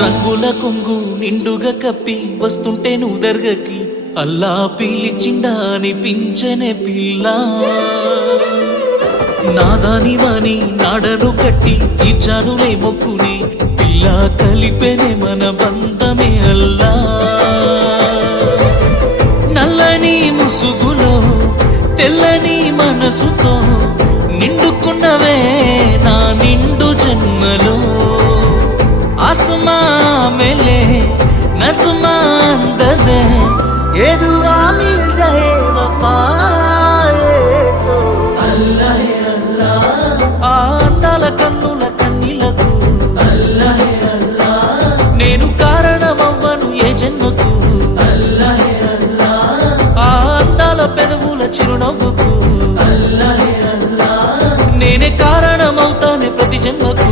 రంగుల కొంగు నిండుగా కప్పి వస్తుంటే నువ్వు దర్గకి అల్లా పిలిచిండా అనిపించనే పిల్ల నాదాని వాణి నాడను కట్టి తీర్చానులే మొక్కుని పిల్ల కలిపెనే మన బంధమే అల్లా నల్లని ముసుగులో తెల్లని మనసుతో నిండుకున్నవే నా నిండు జన్మలో आसमां मिले नस्मा अंदर ये दुआ मिल जाए वफाए तो अल्लाह अल्लाह अंदाల కన్నుల కన్నీలకు अल्लाह अल्लाह నేను కారణమవ్వను ఏ జన్మకు अल्लाह अल्लाह అందాల పెదవుల చిరునవ్వుకు अल्लाह अल्लाह నేనే కారణమవుతానే ప్రతి జన్మకు